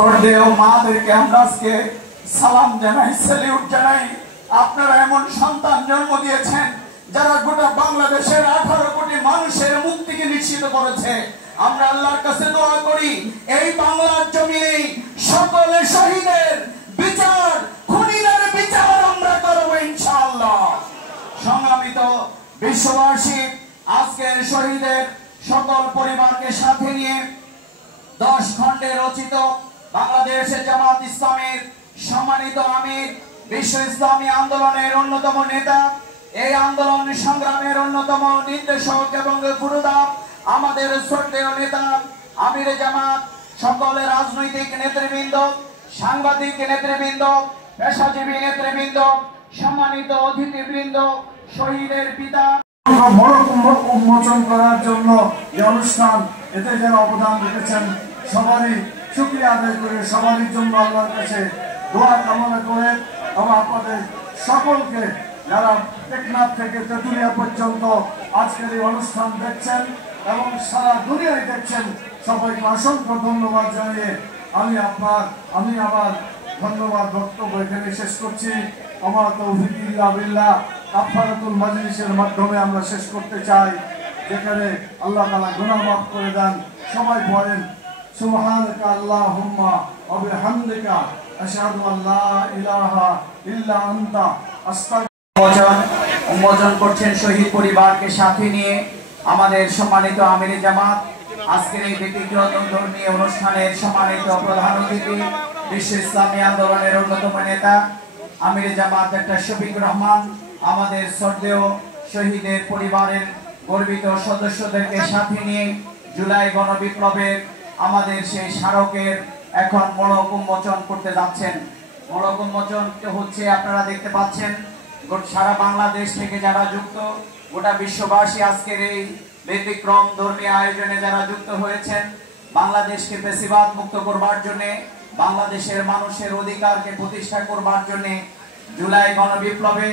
শ্রদ্ধেয় মাদেরকে আমরা আজকে সালাম জানাই, স্যালিউট জানাই। আপনারা এমন সন্তান জন্ম দিয়েছেন যারা গোটা বাংলাদেশের 18 কোটি মানুষের মুক্তিকে নিশ্চিত করেছে। আমরা আল্লাহর কাছে দোয়া করি এই বাংলার জমিনে সকল শহীদের বিচার, খুনিদের বিচার আমরা করব ইনশাআল্লাহ। সংগ্রামিত বিশ্ববাসী, আজকের শহীদের সকল পরিবারকে সাথে নিয়ে 10 খণ্ডে রচিত বাংলাদেশের জামাত ইসলামের সম্মানিত আমির, বিশ্ব ইসলামী আন্দোলনের অন্যতম নেতা, এই আন্দোলন সংগ্রামের অন্যতম নির্দেশক এবং পুরোধা আমাদের শ্রদ্ধেয় নেতা আমির জামাত, সকল রাজনৈতিক নেতৃবৃন্দ, সাংবাদিক নেতৃবৃন্দ, পেশাজীবী নেতৃবৃন্দ, সম্মানিত অতিথিবৃন্দ, শহীদের পিতা উন্মোচন করার জন্য এই অনুষ্ঠান, এতে যারা অবদান রেখেছেন সবারই শুকরিয়া আদায় করে সবারই জন্য আল্লাহর কাছে দোয়া কামনা করে এবং আপনাদের সকলকে যারা টেকনাফ থেকে তেঁতুলিয়া পর্যন্ত আজকের এই অনুষ্ঠান দেখছেন এবং সারা দুনিয়ায় দেখছেন, সবাইকে অসংখ্য ধন্যবাদ জানিয়ে আমি আমার ধন্যবাদ বক্তব্য এখানে শেষ করছি। আমার তৌফিক ইল্লা বিল্লাহ কাফারাতুল মাজলিসের মাধ্যমে আমরা শেষ করতে চাই, যেখানে আল্লাহ তাআলা গুনাহ মাফ করে দেন। সবাই বলেন সুবহানাকা আল্লাহুম্মা ওয়া বিহামদিকা আশহাদু আল্লা ইলাহা ইল্লা আনতা উন্মোচন করছেন শহীদ পরিবারকে সাথে নিয়ে আমাদের সম্মানিত আমির জামাত। আজকের এই ব্যক্তিগত ধর্মীয় অনুষ্ঠানের সম্মানিত প্রধান অতিথি, বিশ্ব ইসলামী আন্দোলনের অন্যতম নেতা আমির জামাত ডক্টর শফিকুর রহমান, আমাদের শ্রদ্ধেয় শহীদের পরিবারের গর্বিত সদস্যদেরকে সাথে নিয়ে জুলাই গণবিপ্লবের আমাদের সেই স্মারকের এখন মোড়ক উন্মোচন করতে যাচ্ছেন। মোড়ক উন্মোচন হচ্ছে, আপনারা দেখতে পাচ্ছেন সারা বাংলাদেশ থেকে যারা যুক্ত, গোটা বিশ্ববাসী আজকের এই ব্যতিক্রম ধর্মীয় আয়োজনে যারা যুক্ত হয়েছেন, বাংলাদেশকে ফ্যাসিবাদ মুক্ত করবার জন্য, বাংলাদেশের মানুষের অধিকারকে প্রতিষ্ঠা করবার জন্য, জুলাই গণবিপ্লবে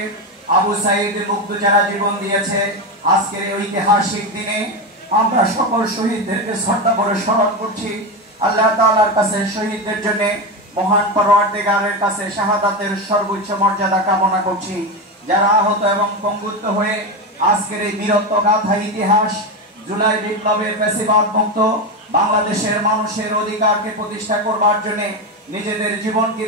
আবু সাঈদ মুগ্ধ যারা জীবন দিয়েছে, আজকের এই ঐতিহাসিক দিনে আমরা সকল শহীদদেরকে শ্রদ্ধা করে স্মরণ করছি। আল্লাহ তাআলার কাছে শহীদদের জন্য মহান পরওয়ারদিগারের কাছে শাহাদাতের সর্বোচ্চ মর্যাদা কামনা করছি। যারা আহত এবং পঙ্গুত্ব হয়ে আজকের এই বীরত্ব গাথা ইতিহাস, জুলাই বিপ্লবে ফ্যাসিবাদ মুক্ত বাংলাদেশের মানুষের অধিকারকে প্রতিষ্ঠা করবার জন্য নিজেদের জীবনকে